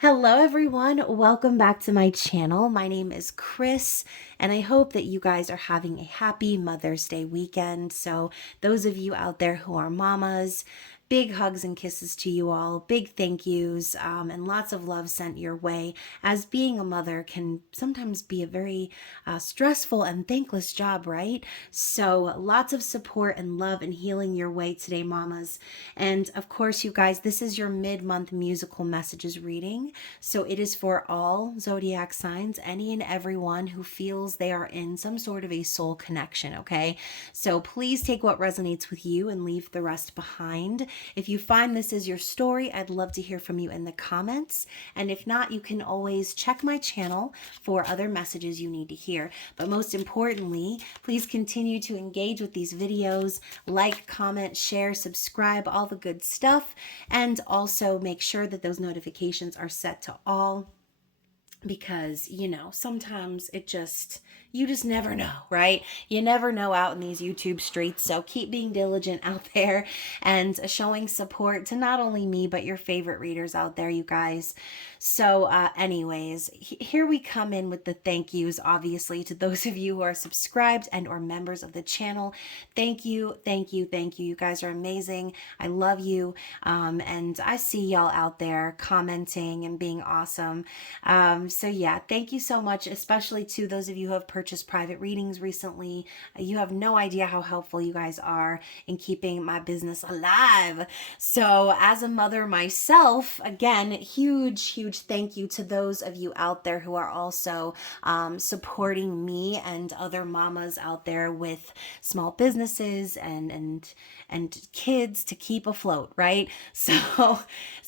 Hello everyone, welcome back to my channel. My name is Chris and I hope that you guys are having a happy Mother's Day weekend. So those of you out there who are mamas, big hugs and kisses to you all, big thank yous, and lots of love sent your way, as being a mother can sometimes be a very stressful and thankless job, right? So lots of support and love and healing your way today, mamas. And of course, you guys, this is your mid-month musical messages reading. So it is for all zodiac signs, any and everyone who feels they are in some sort of a soul connection, okay? So please take what resonates with you and leave the rest behind. If you find this is your story, I'd love to hear from you in the comments. And if not, you can always check my channel for other messages you need to hear. But most importantly, please continue to engage with these videos, like, comment, share, subscribe, all the good stuff. And also make sure that those notifications are set to all, because sometimes you just never know, right? You never know out in these YouTube streets. So keep being diligent out there and showing support to not only me but your favorite readers out there, you guys. So anyways, here we come in with the thank yous, obviously, to those of you who are subscribed and or members of the channel. Thank you, thank you, thank you. You guys are amazing. I love you. And I see y'all out there commenting and being awesome. So yeah, thank you so much, especially to those of you who have purchased private readings recently. You have no idea how helpful you guys are in keeping my business alive. So as a mother myself, again, huge thank you to those of you out there who are also supporting me and other mamas out there with small businesses and kids to keep afloat, right? So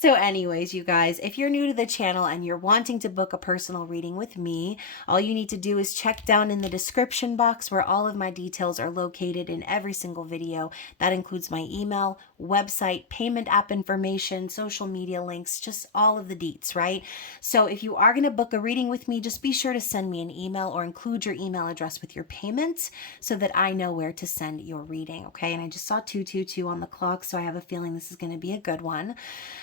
anyways, you guys, if you're new to the channel and you're wanting to book a personal reading with me, all you need to do is check down in the description box where all of my details are located in every single video. That includes my email, website, payment app information, social media links, just all of the deets, right? So if you are going to book a reading with me, just be sure to send me an email or include your email address with your payment so that I know where to send your reading, okay? And I just saw 222 on the clock, so I have a feeling this is going to be a good one.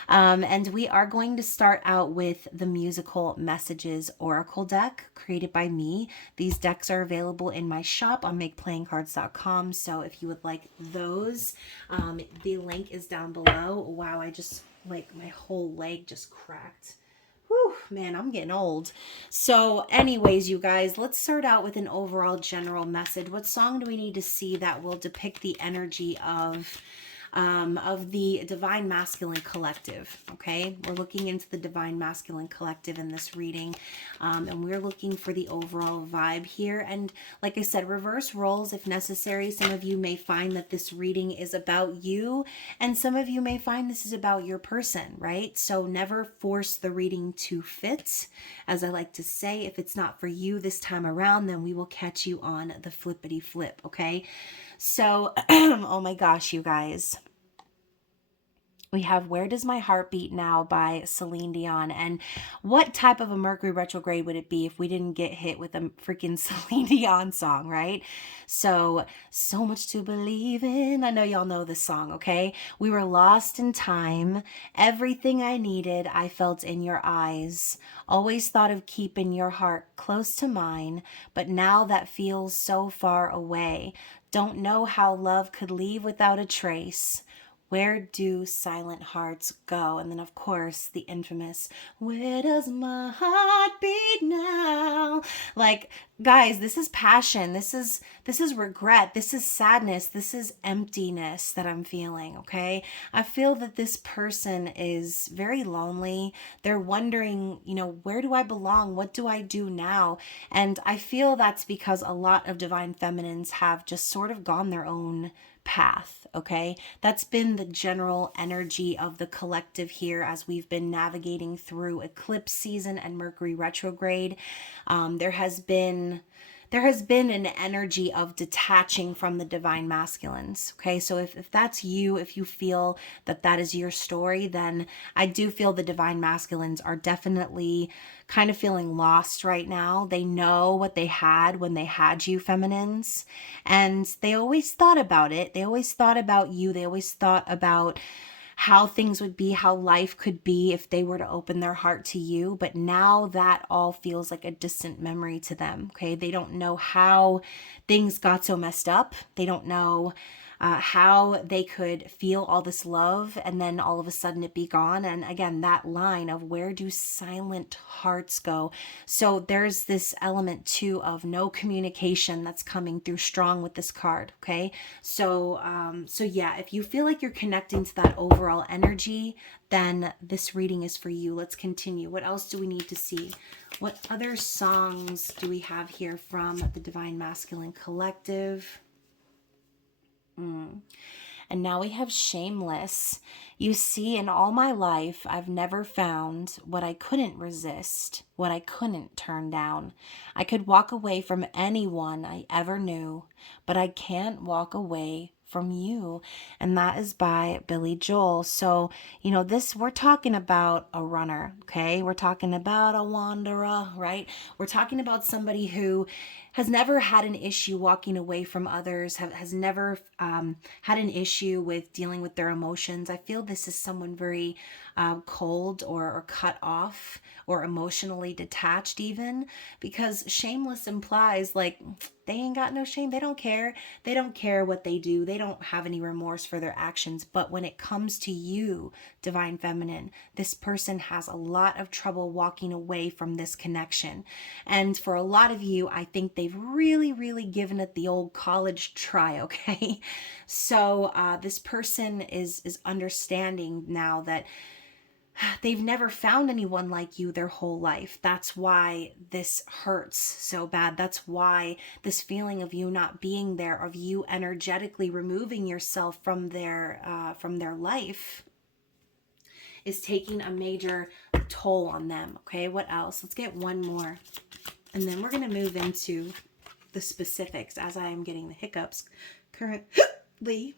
And we are going to start out with the musical messages oracle deck created by me. These decks are available in my shop on makeplayingcards.com. So if you would like those, the link is down below. Wow, I just, like, my whole leg just cracked. Whew, man, I'm getting old. So anyways, you guys, let's start out with an overall general message. What song do we need to see that will depict the energy of the Divine Masculine Collective, okay? We're looking into the Divine Masculine Collective in this reading, and we're looking for the overall vibe here. And like I said, reverse roles if necessary. Some of you may find that this reading is about you, and some of you may find this is about your person, right? So never force the reading to fit. As I like to say, if it's not for you this time around, then we will catch you on the flippity flip, okay? So, oh my gosh, you guys. We have Where Does My Heart Beat Now by Celine Dion. And what type of a Mercury retrograde would it be if we didn't get hit with a freaking Celine Dion song, right? So much to believe in. I know y'all know this song, okay? We were lost in time. Everything I needed, I felt in your eyes. Always thought of keeping your heart close to mine, but now that feels so far away. Don't know how love could leave without a trace. Where do silent hearts go? And then, of course, the infamous, where does my heart beat now? Like, guys, this is passion. This is regret. This is sadness. This is emptiness that I'm feeling, okay? I feel that this person is very lonely. They're wondering, where do I belong? What do I do now? And I feel that's because a lot of divine feminines have just sort of gone their own path, okay? That's been the general energy of the collective here as we've been navigating through eclipse season and Mercury retrograde. There has been an energy of detaching from the divine masculines, okay? So if that's you, if you feel that that is your story, then I do feel the divine masculines are definitely kind of feeling lost right now. They know what they had when they had you, feminines, and they always thought about it. They always thought about you. They always thought about how things would be, how life could be if they were to open their heart to you. But now that all feels like a distant memory to them. Okay. They don't know how things got so messed up. They don't know how they could feel all this love and then all of a sudden it be gone. And again, that line of where do silent hearts go? So there's this element too of no communication that's coming through strong with this card. Okay. So yeah, if you feel like you're connecting to that overall energy, then this reading is for you. Let's continue. What else do we need to see? What other songs do we have here from the Divine Masculine Collective? And now we have Shameless. You see, in all my life, I've never found what I couldn't resist, what I couldn't turn down. I could walk away from anyone I ever knew, but I can't walk away from you. And that is by Billy Joel. So, we're talking about a runner, okay? We're talking about a wanderer, right? We're talking about somebody who has never had an issue walking away from others, has never had an issue with dealing with their emotions. I feel this is someone very cold or cut off or emotionally detached even, because shameless implies like they ain't got no shame. They don't care. They don't care what they do. They don't have any remorse for their actions. But when it comes to you, Divine Feminine, this person has a lot of trouble walking away from this connection. And for a lot of you, I think they've really, really given it the old college try, okay? So this person is understanding now that they've never found anyone like you their whole life. That's why this hurts so bad. That's why this feeling of you not being there, of you energetically removing yourself from their life, is taking a major toll on them. Okay, what else? Let's get one more, and then we're gonna move into the specifics as I am getting the hiccups currently.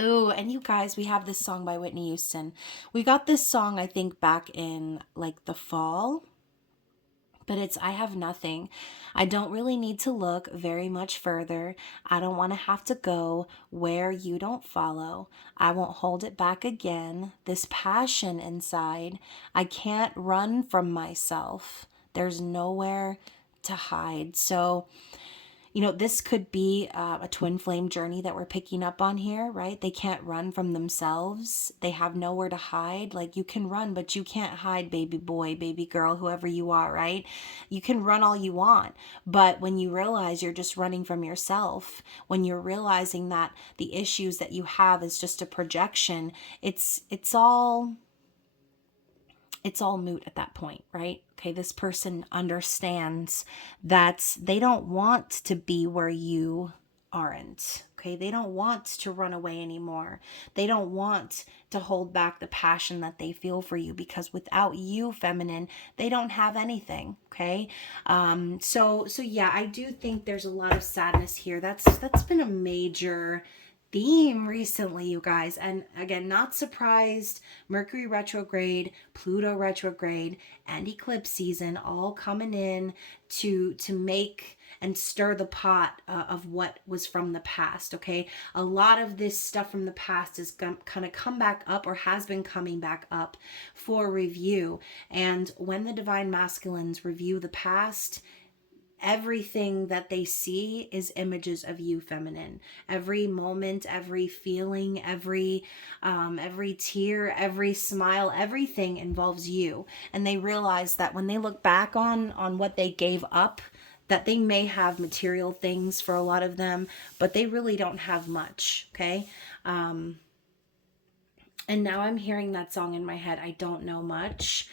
Oh, and you guys, we have this song by Whitney Houston. We got this song, I think, back in like the fall, but it's I Have Nothing. I don't really need to look very much further. I don't want to have to go where you don't follow. I won't hold it back again. This passion inside, I can't run from myself. There's nowhere to hide. So, this could be a twin flame journey that we're picking up on here, right? They can't run from themselves. They have nowhere to hide. Like, you can run, but you can't hide, baby boy, baby girl, whoever you are, right? You can run all you want. But when you realize you're just running from yourself, when you're realizing that the issues that you have is just a projection, it's all moot at that point, right? Okay, this person understands that they don't want to be where you aren't. Okay, they don't want to run away anymore. They don't want to hold back the passion that they feel for you, because without you, feminine, they don't have anything. Okay, so yeah, I do think there's a lot of sadness here. That's been a major theme recently, you guys. And again, not surprised, Mercury retrograde, Pluto retrograde, and eclipse season all coming in to make and stir the pot of what was from the past. Okay, a lot of this stuff from the past is kind of come back up, or has been coming back up for review. And when the Divine Masculines review the past, everything that they see is images of you, feminine. Every moment, every feeling, every tear, every smile, everything involves you. And they realize that when they look back on what they gave up, that they may have material things for a lot of them, but they really don't have much. Okay. And now I'm hearing that song in my head, I Don't Know Much.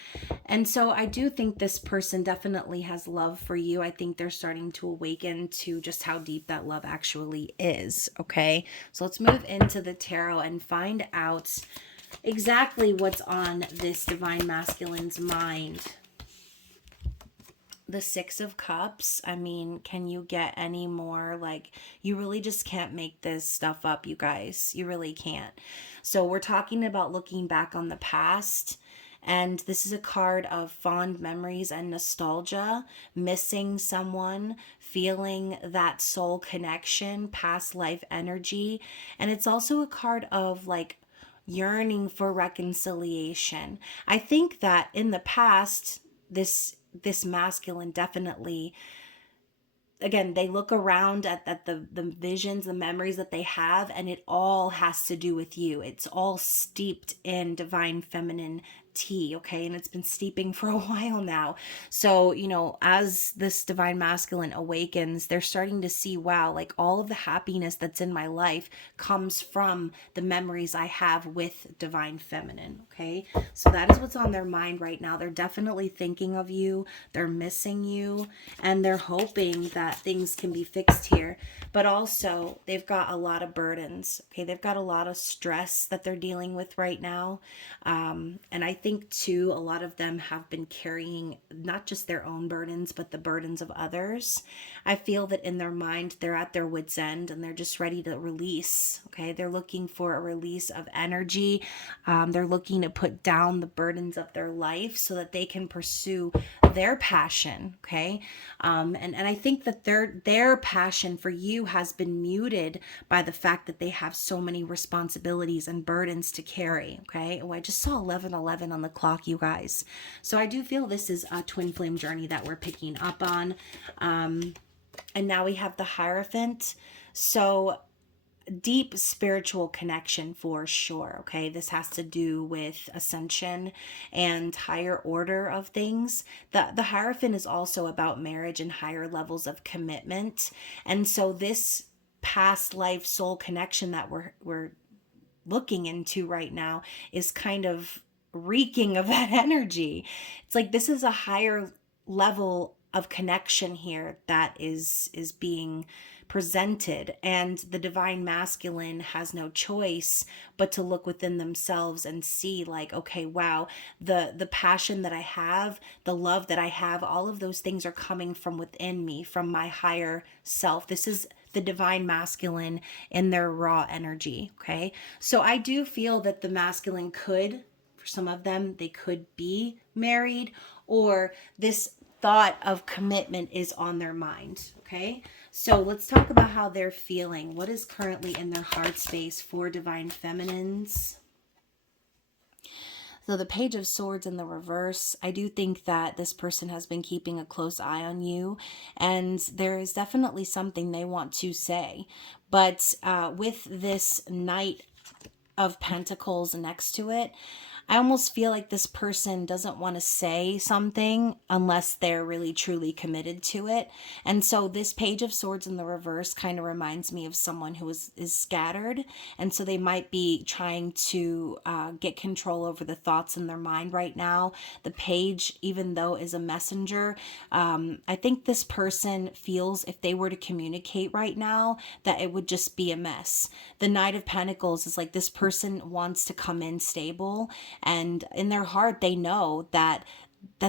And so I do think this person definitely has love for you. I think they're starting to awaken to just how deep that love actually is. Okay, so let's move into the tarot and find out exactly what's on this Divine Masculine's mind. The Six of Cups. I mean, can you get any more? Like, you really just can't make this stuff up, you guys. You really can't. So we're talking about looking back on the past. And this is a card of fond memories and nostalgia, missing someone, feeling that soul connection, past life energy. And it's also a card of like yearning for reconciliation. I think that in the past, this masculine definitely, again, they look around at the visions, the memories that they have, and it all has to do with you. It's all steeped in divine feminine tea, okay? And it's been steeping for a while now. So, as this divine masculine awakens, they're starting to see, wow, like all of the happiness that's in my life comes from the memories I have with divine feminine, okay? So that is what's on their mind right now. They're definitely thinking of you, they're missing you, and they're hoping that things can be fixed here. But also, they've got a lot of burdens, okay? They've got a lot of stress that they're dealing with right now. And I think too, a lot of them have been carrying not just their own burdens, but the burdens of others. I feel that in their mind, they're at their wits' end and they're just ready to release. Okay. They're looking for a release of energy. They're looking to put down the burdens of their life so that they can pursue their passion. Okay. And I think that their passion for you has been muted by the fact that they have so many responsibilities and burdens to carry. Okay. Oh, I just saw 11:11 on the clock, you guys. So I do feel this is a twin flame journey that we're picking up on. And now we have the Hierophant. So deep spiritual connection for sure. Okay. This has to do with ascension and higher order of things. The Hierophant is also about marriage and higher levels of commitment. And so this past life soul connection that we're looking into right now is kind of reeking of that energy. It's like this is a higher level of connection here that is being presented, and the divine masculine has no choice but to look within themselves and see, like, okay, wow, the passion that I have, the love that I have, all of those things are coming from within me, from my higher self. This is the divine masculine in their raw energy. Okay. So I do feel that the masculine could, for some of them, they could be married, or this thought of commitment is on their mind. Okay. So let's talk about how they're feeling. What is currently in their heart space for divine feminines? So the Page of Swords in the reverse, I do think that this person has been keeping a close eye on you, and there is definitely something they want to say. But with this Knight of Pentacles next to it, I almost feel like this person doesn't want to say something unless they're really truly committed to it. And so this Page of Swords in the reverse kind of reminds me of someone who is scattered. And so they might be trying to get control over the thoughts in their mind right now. The page, even though is a messenger, I think this person feels if they were to communicate right now that it would just be a mess. The Knight of Pentacles is like this person wants to come in stable, and in their heart they know that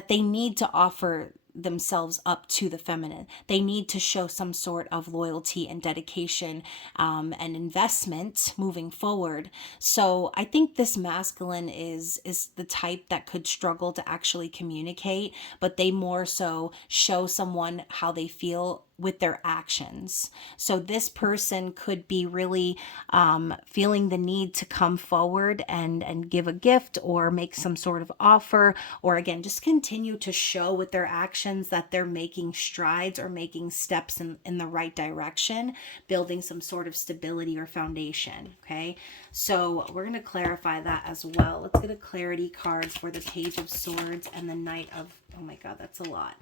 they need to offer themselves up to the feminine. They need to show some sort of loyalty and dedication and investment moving forward. So I think this masculine is the type that could struggle to actually communicate, but they more so show someone how they feel with their actions. So this person could be really feeling the need to come forward and give a gift or make some sort of offer, or again, just continue to show with their actions that they're making strides or making steps in the right direction, building some sort of stability or foundation. Okay, so we're going to clarify that as well. Let's get a clarity card for the Page of Swords and the Knight of, oh my God, that's a lot.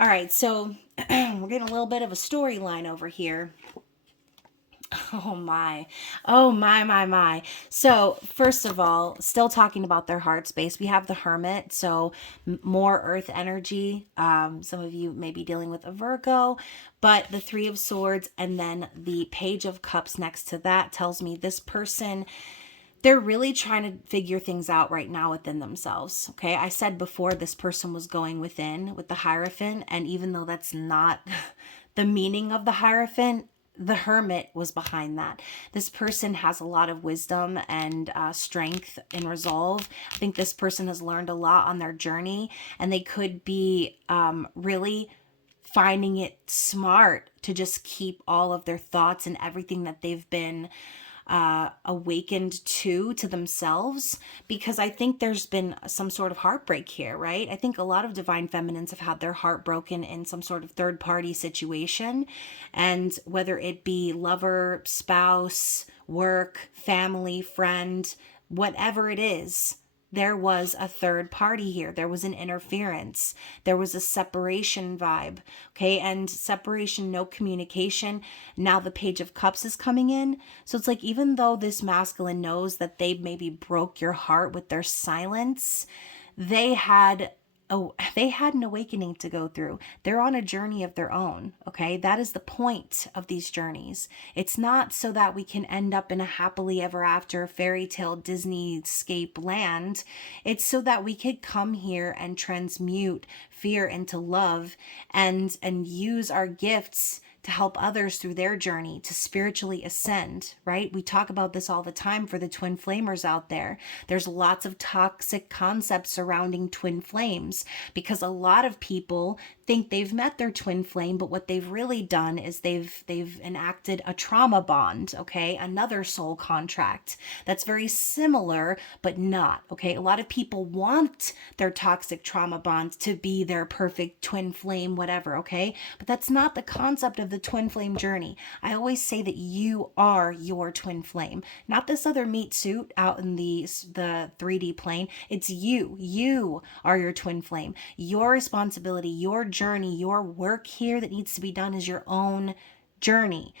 All right, so we're getting a little bit of a storyline over here. Oh my. Oh my. So, first of all, still talking about their heart space, we have the Hermit. So, more earth energy. Some of you may be dealing with a Virgo, but the Three of Swords and then the Page of Cups next to that tells me this person, they're really trying to figure things out right now within themselves. Okay. I said before this person was going within with the Hierophant. And even though that's not the meaning of the Hierophant, the Hermit was behind that. This person has a lot of wisdom and strength and resolve. I think this person has learned a lot on their journey, and they could be really finding it smart to just keep all of their thoughts and everything that they've been awakened to themselves, because I think there's been some sort of heartbreak here, right? I think a lot of divine feminines have had their heart broken in some sort of third party situation. And whether it be lover, spouse, work, family, friend, whatever it is, there was a third party here. There was an interference. There was a separation vibe. Okay. And separation, no communication. Now the Page of Cups is coming in. So it's like, even though this masculine knows that they maybe broke your heart with their silence, they had an awakening to go through. They're on a journey of their own. Okay. That is the point of these journeys. It's not so that we can end up in a happily ever after fairy tale Disney-scape land. It's so that we could come here and transmute fear into love, and use our gifts to help others through their journey to spiritually ascend, right? We talk about this all the time for the twin flamers out there. There's lots of toxic concepts surrounding twin flames, because a lot of people think they've met their twin flame, but what they've really done is they've enacted a trauma bond, okay? Another soul contract that's very similar, but not, okay? A lot of people want their toxic trauma bond to be their perfect twin flame, whatever, okay? But that's not the concept of the twin flame journey. I always say that you are your twin flame, not this other meat suit out in the 3D plane. It's you. You are your twin flame. Your responsibility, your journey, your work here that needs to be done is your own journey.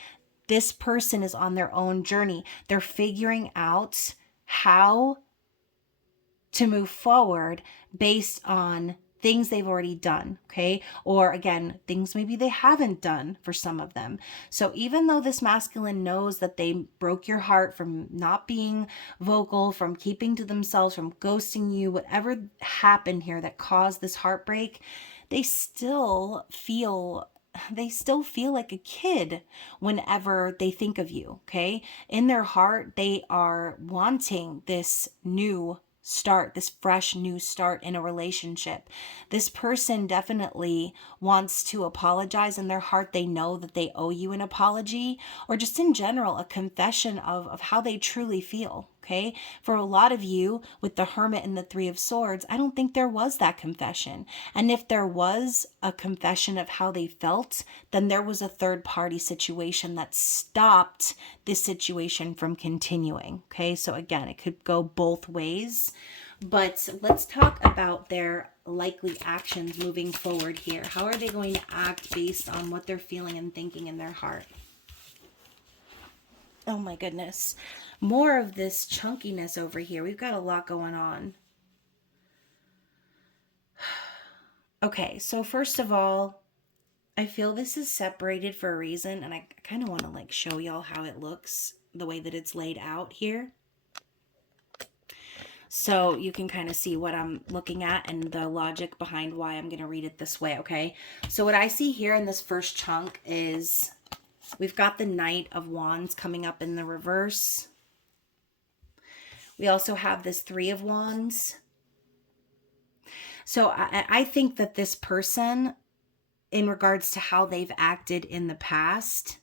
This person is on their own journey. They're figuring out how to move forward based on things they've already done, okay? Or again, things maybe they haven't done for some of them. So even though this masculine knows that they broke your heart from not being vocal, from keeping to themselves, from ghosting you, whatever happened here that caused this heartbreak, they still feel like a kid whenever they think of you, okay? In their heart, they are wanting this new start, this fresh new start in a relationship. This person definitely wants to apologize. In their heart, they know that they owe you an apology, or just in general, a confession of how they truly feel. Okay. For a lot of you with the Hermit and the Three of Swords, I don't think there was that confession. And if there was a confession of how they felt, then there was a third party situation that stopped this situation from continuing. Okay. So again, it could go both ways, but let's talk about their likely actions moving forward here. How are they going to act based on what they're feeling and thinking in their heart? Oh my goodness. More of this chunkiness over here. We've got a lot going on. Okay, so first of all, I feel this is separated for a reason, and I kind of want to like show y'all how it looks, the way that it's laid out here. So you can kind of see what I'm looking at and the logic behind why I'm going to read it this way, okay? So what I see here in this first chunk is we've got the Knight of Wands coming up in the reverse. We also have this Three of Wands. So I think that this person, in regards to how they've acted in the past,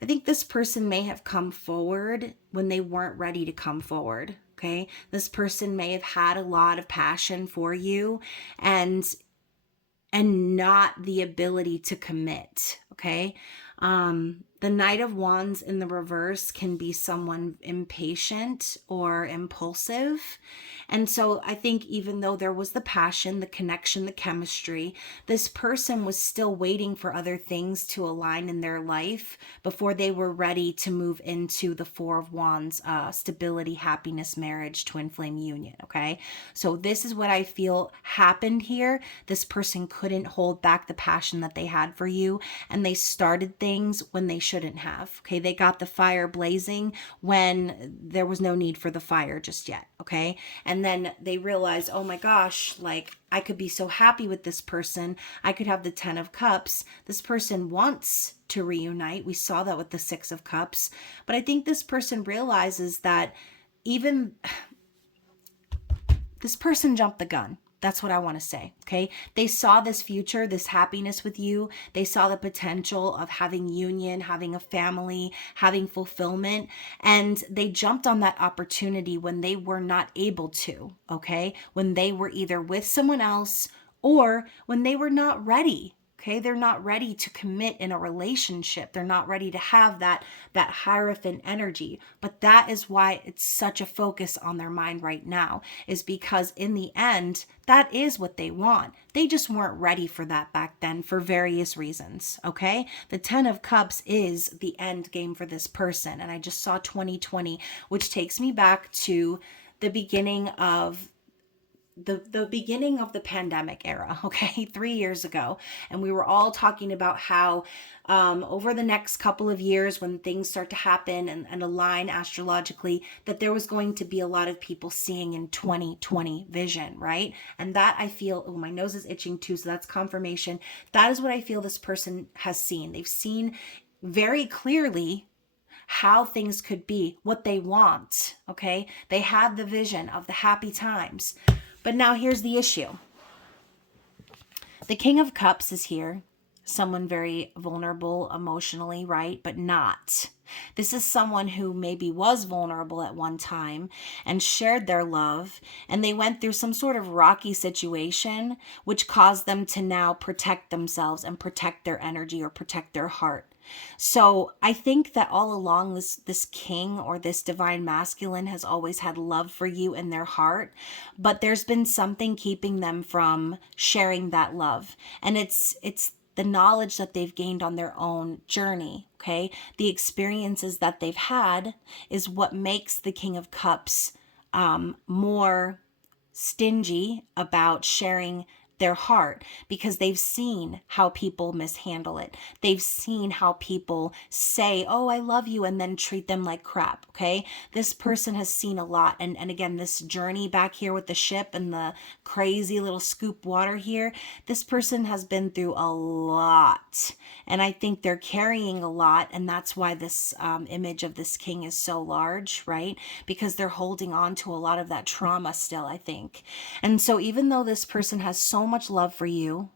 I think this person may have come forward when they weren't ready to come forward. Okay. This person may have had a lot of passion for you and not the ability to commit. Okay. The Knight of Wands in the reverse can be someone impatient or impulsive. And so I think even though there was the passion, the connection, the chemistry, this person was still waiting for other things to align in their life before they were ready to move into the Four of Wands, stability, happiness, marriage, twin flame union. Okay. So this is what I feel happened here. This person couldn't hold back the passion that they had for you, and they started things when they shouldn't have. Okay. They got the fire blazing when there was no need for the fire just yet. Okay. And then they realized, oh my gosh, like I could be so happy with this person. I could have the 10 of Cups. This person wants to reunite. We saw that with the 6 of Cups. But I think this person realizes that even this person jumped the gun. That's what I want to say, okay? They saw this future, this happiness with you. They saw the potential of having union, having a family, having fulfillment, and they jumped on that opportunity when they were not able to, okay? When they were either with someone else or when they were not ready. Okay, they're not ready to commit in a relationship. They're not ready to have that Hierophant energy. But that is why it's such a focus on their mind right now, is because in the end, that is what they want. They just weren't ready for that back then for various reasons. Okay, the 10 of Cups is the end game for this person. And I just saw 2020, which takes me back to the beginning of the beginning of the pandemic era, okay, 3 years ago. And we were all talking about how over the next couple of years, when things start to happen and align astrologically, that there was going to be a lot of people seeing in 2020 vision, right? And that I feel, oh, my nose is itching too, so that's confirmation. That is what I feel this person has seen. They've seen very clearly how things could be, what they want, okay? They had the vision of the happy times. But now here's the issue. The King of Cups is here. Someone very vulnerable emotionally, right? But not. This is someone who maybe was vulnerable at one time and shared their love, and they went through some sort of rocky situation, which caused them to now protect themselves and protect their energy or protect their heart. So I think that all along this king or this divine masculine has always had love for you in their heart, but there's been something keeping them from sharing that love. And it's the knowledge that they've gained on their own journey, okay? The experiences that they've had is what makes the King of Cups more stingy about sharing their heart, because they've seen how people mishandle it. They've seen how people say, oh, I love you, and then treat them like crap, okay? This person has seen a lot. And again, this journey back here with the ship and the crazy little scoop water here, this person has been through a lot. And I think they're carrying a lot. And that's why this image of this king is so large, right? Because they're holding on to a lot of that trauma still, I think. And so even though this person has so much love for you,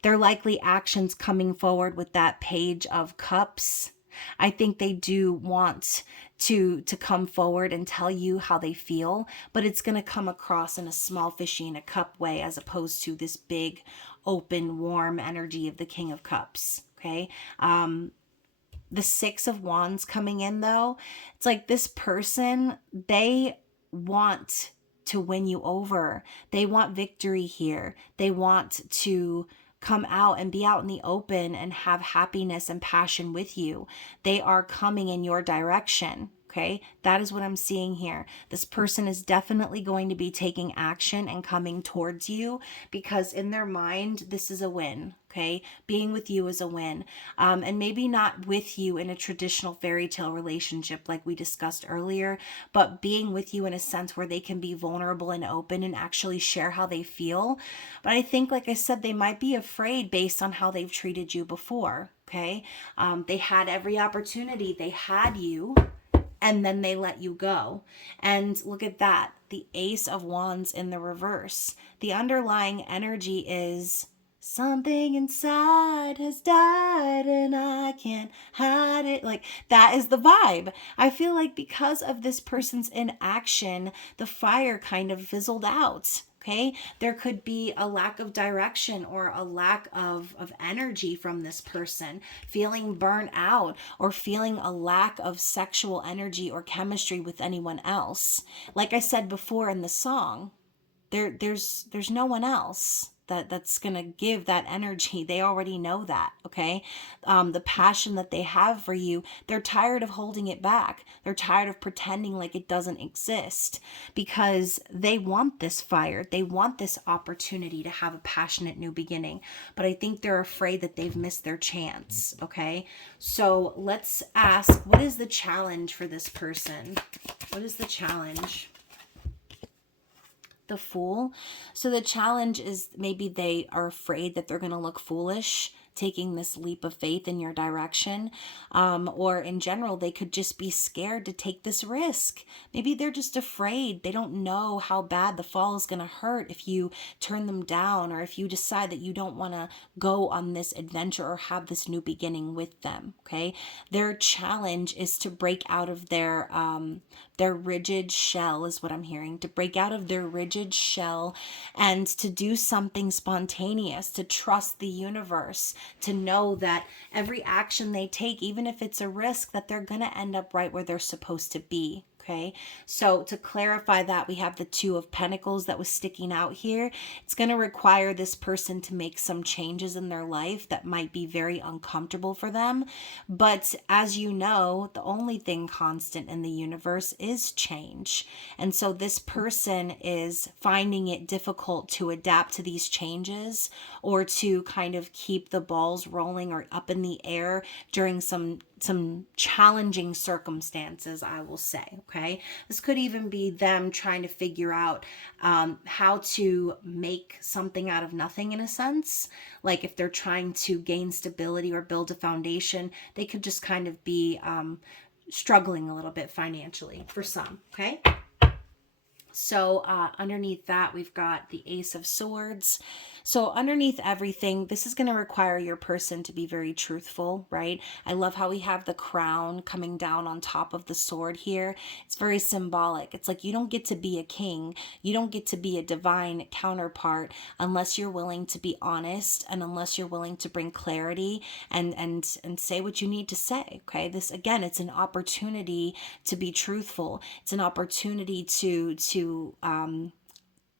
their likely actions coming forward with that Page of Cups, I think they do want to come forward and tell you how they feel, but it's going to come across in a small fishy in a cup way, as opposed to this big, open, warm energy of the King of Cups. Okay. The Six of Wands coming in, though, it's like this person, they want to win you over. They want victory here. They want to come out and be out in the open and have happiness and passion with you. They are coming in your direction. Okay, that is what I'm seeing here. This person is definitely going to be taking action and coming towards you, because in their mind, this is a win. Okay, being with you is a win. And maybe not with you in a traditional fairy tale relationship like we discussed earlier, but being with you in a sense where they can be vulnerable and open and actually share how they feel. But I think, like I said, they might be afraid based on how they've treated you before. Okay, they had every opportunity. They had you, and then they let you go. And look at that, the Ace of Wands in the reverse. The underlying energy is something inside has died and I can't hide it. Like, that is the vibe. I feel like because of this person's inaction, the fire kind of fizzled out. Okay, there could be a lack of direction or a lack of energy from this person, feeling burnt out or feeling a lack of sexual energy or chemistry with anyone else. Like I said before in the song, there's no one else that's gonna give that energy. They already know that. Okay, the passion that they have for you, they're tired of holding it back. They're tired of pretending like it doesn't exist, because they want this fire. They want this opportunity to have a passionate new beginning, but I think they're afraid that they've missed their chance. Okay, so let's ask, what is the challenge for this person? What is the challenge? The Fool. So the challenge is maybe they are afraid that they're going to look foolish taking this leap of faith in your direction. Or in general, they could just be scared to take this risk. Maybe they're just afraid. They don't know how bad the fall is going to hurt if you turn them down, or if you decide that you don't want to go on this adventure or have this new beginning with them. Okay. Their challenge is to break out of their rigid shell, is what I'm hearing, to break out of their rigid shell and to do something spontaneous, to trust the universe, to know that every action they take, even if it's a risk, that they're going to end up right where they're supposed to be. Okay, so to clarify that, we have the Two of Pentacles that was sticking out here. It's going to require this person to make some changes in their life that might be very uncomfortable for them. But as you know, the only thing constant in the universe is change. And so this person is finding it difficult to adapt to these changes, or to kind of keep the balls rolling or up in the air during some challenging circumstances, I will say. Okay, this could even be them trying to figure out how to make something out of nothing, in a sense. Like if they're trying to gain stability or build a foundation, they could just kind of be struggling a little bit financially for some. Okay, so underneath that, we've got the Ace of Swords. So underneath everything, this is going to require your person to be very truthful, right? I love how we have the crown coming down on top of the sword here. It's very symbolic. It's like you don't get to be a king. You don't get to be a divine counterpart unless you're willing to be honest, and unless you're willing to bring clarity and say what you need to say. Okay, this again, it's an opportunity to be truthful. It's an opportunity to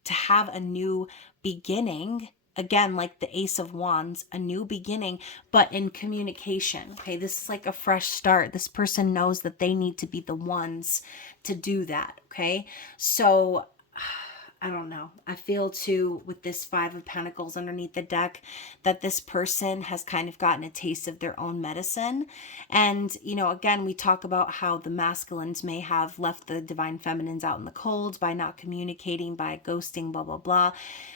have a new beginning. Again, like the Ace of Wands, a new beginning, but in communication. Okay, this is like a fresh start. This person knows that they need to be the ones to do that. Okay, so I don't know. I feel too, with this Five of Pentacles underneath the deck, that this person has kind of gotten a taste of their own medicine. And, you know, again, we talk about how the masculines may have left the divine feminines out in the cold by not communicating, by ghosting, blah, blah, blah.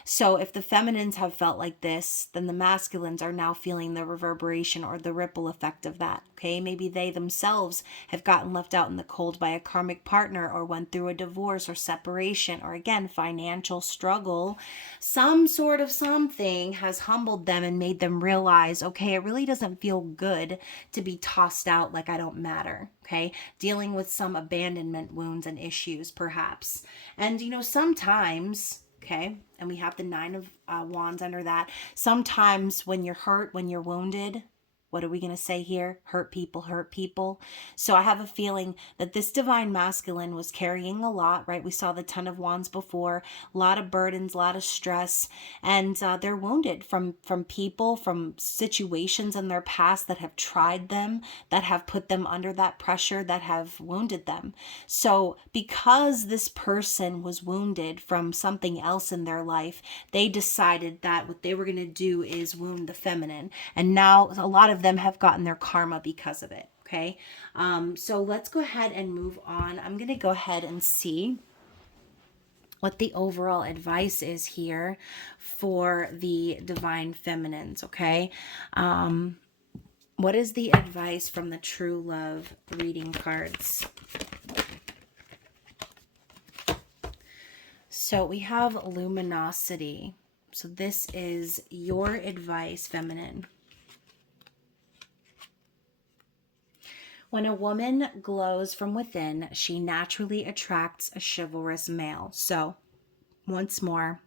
So if the feminines have felt like this, then the masculines are now feeling the reverberation or the ripple effect of that. Okay, maybe they themselves have gotten left out in the cold by a karmic partner, or went through a divorce or separation, or again, financial struggle. Some sort of something has humbled them and made them realize, okay, it really doesn't feel good to be tossed out like I don't matter. Okay, dealing with some abandonment wounds and issues, perhaps. And, you know, sometimes, okay, and we have the Nine of Wands under that. Sometimes when you're hurt, when you're wounded, what are we going to say here? Hurt people, hurt people. So I have a feeling that this divine masculine was carrying a lot, right? We saw the Ten of Wands before, a lot of burdens, a lot of stress, and they're wounded from people, from situations in their past that have tried them, that have put them under that pressure, that have wounded them. So because this person was wounded from something else in their life, they decided that what they were going to do is wound the feminine. And now a lot of them have gotten their karma because of it. Okay, so let's go ahead and move on. I'm going to go ahead and see what the overall advice is here for the divine feminines. Okay, what is the advice from the True Love reading cards? So we have luminosity. So this is your advice, feminine. When a woman glows from within, she naturally attracts a chivalrous male. So, once more,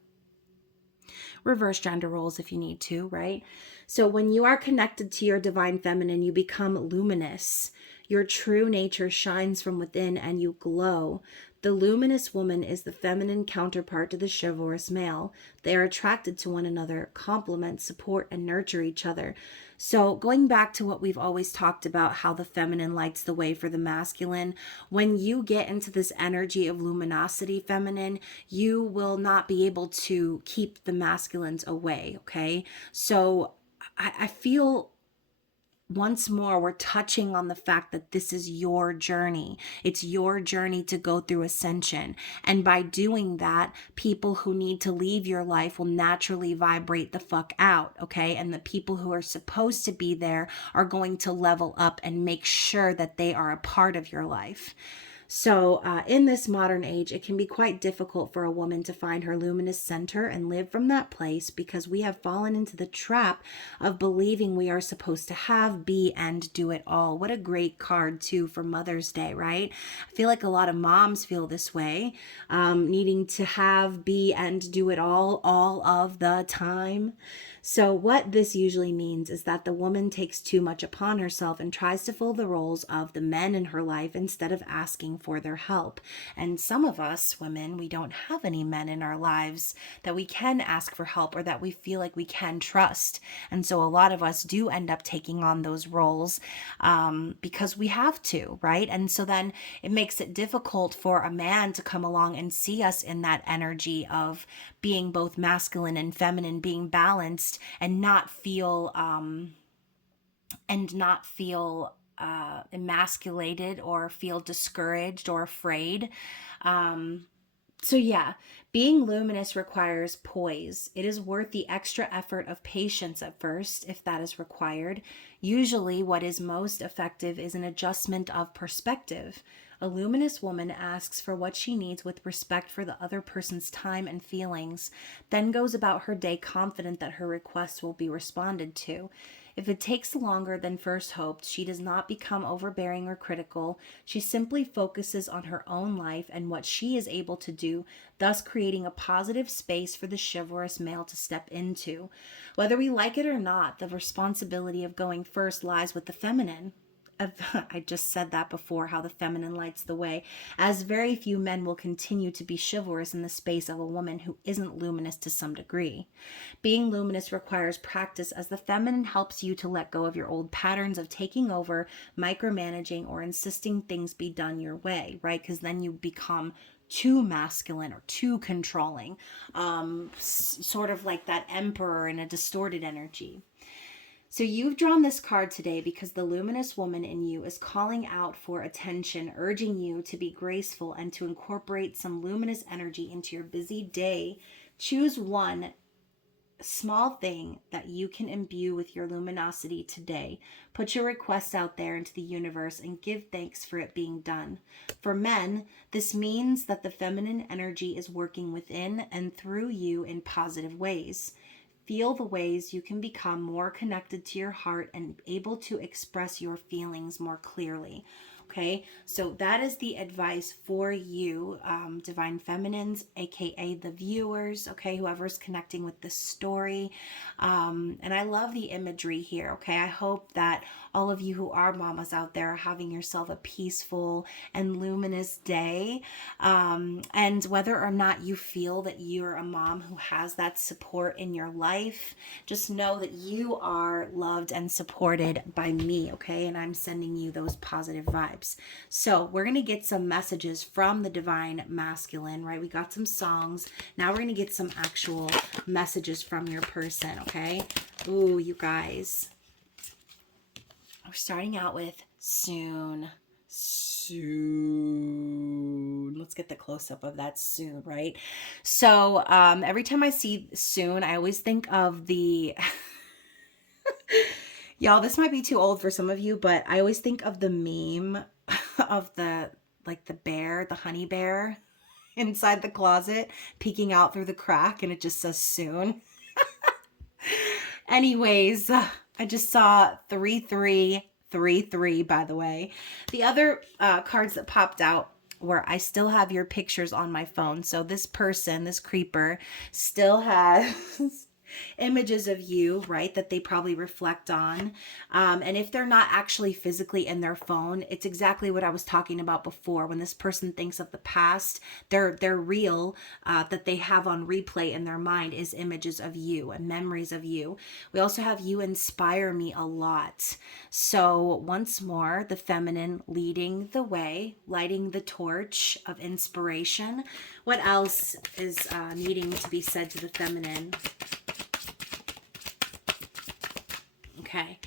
reverse gender roles if you need to, right? So when you are connected to your divine feminine, you become luminous. Your true nature shines from within and you glow. The luminous woman is the feminine counterpart to the chivalrous male. They are attracted to one another, complement, support, and nurture each other. So going back to what we've always talked about, how the feminine lights the way for the masculine, when you get into this energy of luminosity, feminine, you will not be able to keep the masculines away, okay? So I feel once more, we're touching on the fact that this is your journey. It's your journey to go through ascension. And by doing that, people who need to leave your life will naturally vibrate the fuck out, okay? And the people who are supposed to be there are going to level up and make sure that they are a part of your life. So in this modern age, it can be quite difficult for a woman to find her luminous center and live from that place, because we have fallen into the trap of believing we are supposed to have, be, and do it all. What a great card too for Mother's Day, right? I feel like a lot of moms feel this way, needing to have, be, and do it all of the time. So what this usually means is that the woman takes too much upon herself and tries to fill the roles of the men in her life instead of asking for their help. And some of us women, we don't have any men in our lives that we can ask for help or that we feel like we can trust. And so a lot of us do end up taking on those roles because we have to, right? And so then it makes it difficult for a man to come along and see us in that energy of being both masculine and feminine, being balanced, and not feel emasculated or feel discouraged or afraid. So yeah, being luminous requires poise. It is worth the extra effort of patience at first, if that is required. Usually what is most effective is an adjustment of perspective. A luminous woman asks for what she needs with respect for the other person's time and feelings, then goes about her day confident that her request will be responded to. If it takes longer than first hoped, she does not become overbearing or critical. She simply focuses on her own life and what she is able to do, thus creating a positive space for the chivalrous male to step into. Whether we like it or not, the responsibility of going first lies with the feminine. I just said that before, how the feminine lights the way, as very few men will continue to be chivalrous in the space of a woman who isn't luminous to some degree. Being luminous requires practice, as the feminine helps you to let go of your old patterns of taking over, micromanaging, or insisting things be done your way, right? Because then you become too masculine or too controlling, sort of like that emperor in a distorted energy. So you've drawn this card today because the luminous woman in you is calling out for attention, urging you to be graceful and to incorporate some luminous energy into your busy day. Choose one small thing that you can imbue with your luminosity today. Put your request out there into the universe and give thanks for it being done. For men, this means that the feminine energy is working within and through you in positive ways. Feel the ways you can become more connected to your heart and able to express your feelings more clearly. Okay, so that is the advice for you, Divine Feminines, aka the viewers, okay, whoever's connecting with this story. And I love the imagery here, okay. I hope that all of you who are mamas out there are having yourself a peaceful and luminous day. And whether or not you feel that you're a mom who has that support in your life, just know that you are loved and supported by me, okay? And I'm sending you those positive vibes. So we're going to get some messages from the Divine Masculine, right? We got some songs. Now we're going to get some actual messages from your person, okay? Ooh, you guys. We're starting out with soon. Soon. Let's get the close-up of that soon, right? So every time I see soon, I always think of the... Y'all, this might be too old for some of you, but I always think of the meme of the bear, the honey bear inside the closet, peeking out through the crack, and it just says soon. Anyways, I just saw 3333, by the way. The other cards that popped out were, I still have your pictures on my phone. So this person, this creeper, still has images of you, right, that they probably reflect on. And if they're not actually physically in their phone, it's exactly what I was talking about before. When this person thinks of the past, their real that they have on replay in their mind is images of you and memories of you. We also have you inspire me a lot. So once more, the feminine leading the way, lighting the torch of inspiration. What else is needing to be said to the feminine? Okay,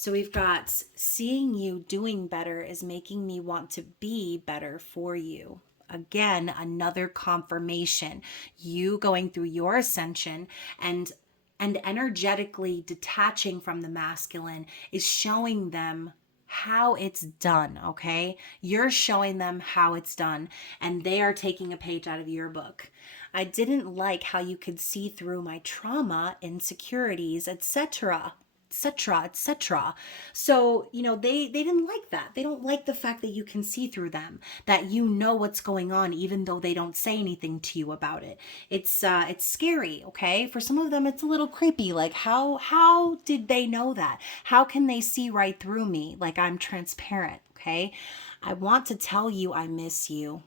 So we've got seeing you doing better is making me want to be better for you. Again, another confirmation. You going through your ascension and energetically detaching from the masculine is showing them how it's done, okay? You're showing them how it's done, and they are taking a page out of your book. I didn't like how you could see through my trauma, insecurities, etc. etc etc. So they didn't like that. They don't like the fact that you can see through them, that you know what's going on even though they don't say anything to you about it. It's scary. Okay, for some of them it's a little creepy, like how did they know that? How can they see right through me, like I'm transparent? Okay, I want to tell you I miss you.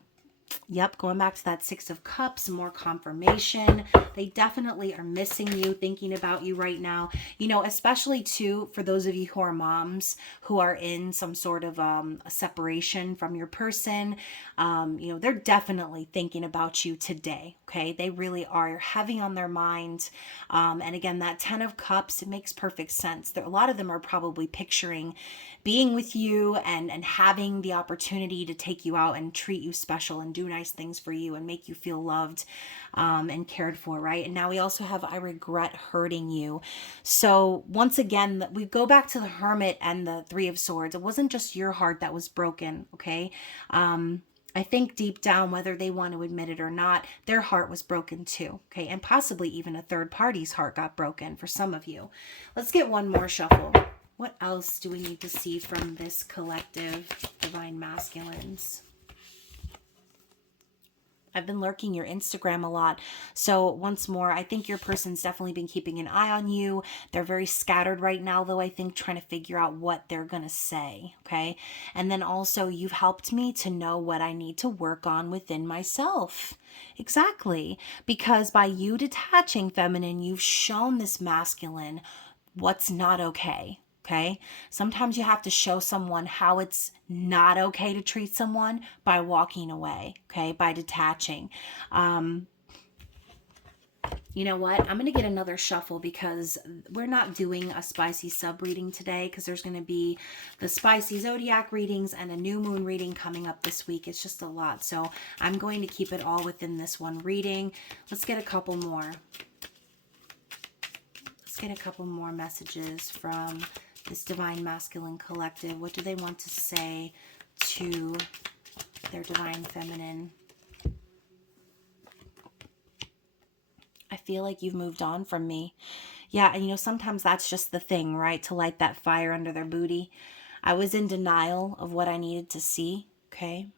Yep, going back to that Six of Cups, more confirmation. They definitely are missing you, thinking about you right now. Especially too, for those of you who are moms who are in some sort of a separation from your person, they're definitely thinking about you today, okay? They really are. You're heavy on their mind. And again, that Ten of Cups, it makes perfect sense. A lot of them are probably picturing being with you and having the opportunity to take you out and treat you special and do nice things for you and make you feel loved and cared for, right? And now we also have I regret hurting you. So once again, we go back to the Hermit and the Three of Swords. It wasn't just your heart that was broken, okay? I think deep down, whether they want to admit it or not, their heart was broken too, okay? And possibly even a third party's heart got broken for some of you. Let's get one more shuffle. What else do we need to see from this collective, Divine Masculines? I've been lurking your Instagram a lot. So once more, I think your person's definitely been keeping an eye on you. They're very scattered right now, though, I think, trying to figure out what they're going to say. Okay. And then also, you've helped me to know what I need to work on within myself. Exactly. Because by you detaching, feminine, you've shown this masculine what's not okay. Okay. Sometimes you have to show someone how it's not okay to treat someone by walking away. Okay. By detaching. You know what? I'm going to get another shuffle because we're not doing a spicy sub reading today because there's going to be the spicy zodiac readings and a new moon reading coming up this week. It's just a lot. So I'm going to keep it all within this one reading. Let's get a couple more. Let's get a couple more messages from this Divine Masculine Collective. What do they want to say to their Divine Feminine? I feel like you've moved on from me. Yeah, and sometimes that's just the thing, right? To light that fire under their booty. I was in denial of what I needed to see, okay?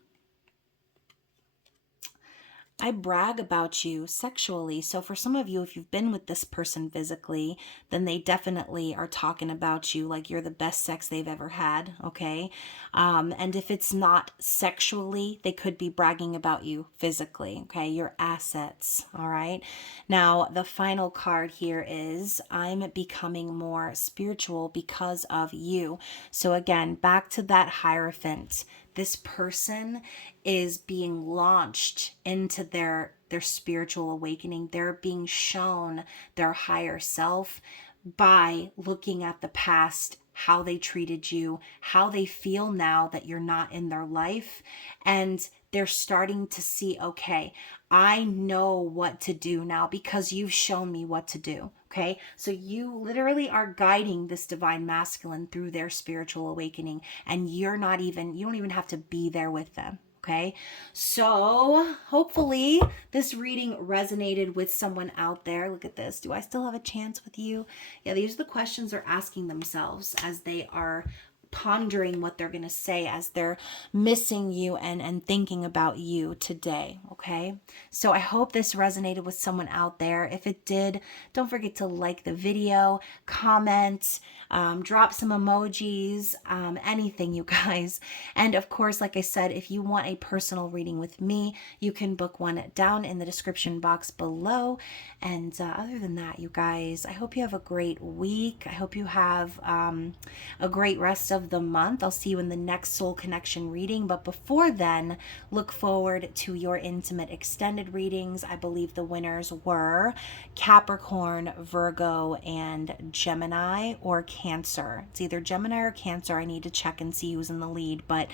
I brag about you sexually. So for some of you, if you've been with this person physically, then they definitely are talking about you like you're the best sex they've ever had, okay? And if it's not sexually, they could be bragging about you physically, okay? Your assets, all right? Now, the final card here is I'm becoming more spiritual because of you. So again, back to that Hierophant. This person is being launched into their spiritual awakening. They're being shown their higher self by looking at the past, how they treated you, how they feel now that you're not in their life. And they're starting to see, okay, I know what to do now because you've shown me what to do. Okay, so you literally are guiding this Divine Masculine through their spiritual awakening, and you don't even have to be there with them. Okay, so hopefully this reading resonated with someone out there. Look at this. Do I still have a chance with you? Yeah, these are the questions they're asking themselves as they are pondering what they're going to say, as they're missing you and thinking about you today. Okay, so I hope this resonated with someone out there. If it did, don't forget to like the video, comment, drop some emojis, anything, you guys. And of course, like I said, if you want a personal reading with me, you can book one down in the description box below. And other than that, you guys, I hope you have a great week. I hope you have a great rest of of the month. I'll see you in the next soul connection reading. But before then, look forward to your intimate extended readings. I believe the winners were Capricorn, Virgo, and Gemini or Cancer. It's either Gemini or Cancer. I need to check and see who's in the lead. But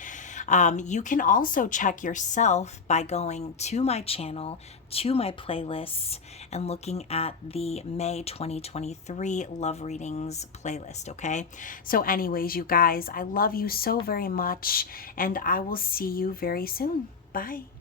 you can also check yourself by going to my channel, to my playlists, and looking at the May 2023 love readings playlist. Okay, so anyways, you guys, I love you so very much, and I will see you very soon. Bye.